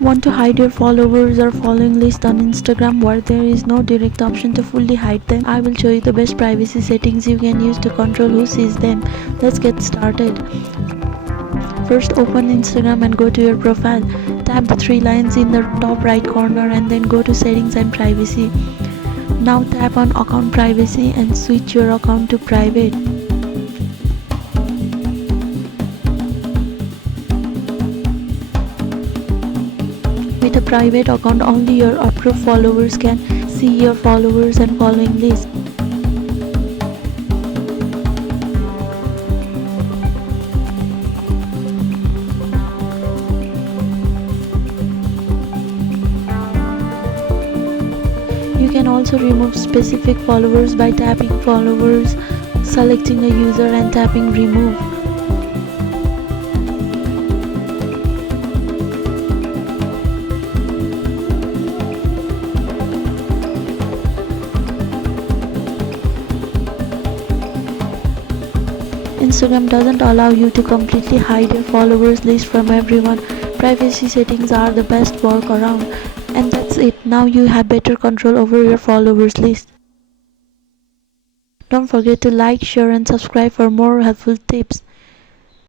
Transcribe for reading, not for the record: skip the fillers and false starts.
Want to hide your followers or following list on Instagram where there is no direct option to fully hide them? I will show you the best privacy settings you can use to control who sees them. Let's get started. First, open Instagram and go to your profile. Tap the three lines in the top right corner and then go to settings and privacy. Now tap on account privacy and switch your account to private. With a private account, only your approved followers can see your followers and following list. You can also remove specific followers by tapping followers, selecting a user and tapping remove. Instagram doesn't allow you to completely hide your followers list from everyone. Privacy settings are the best workaround. And that's it. Now you have better control over your followers list. Don't forget to like, share and subscribe for more helpful tips.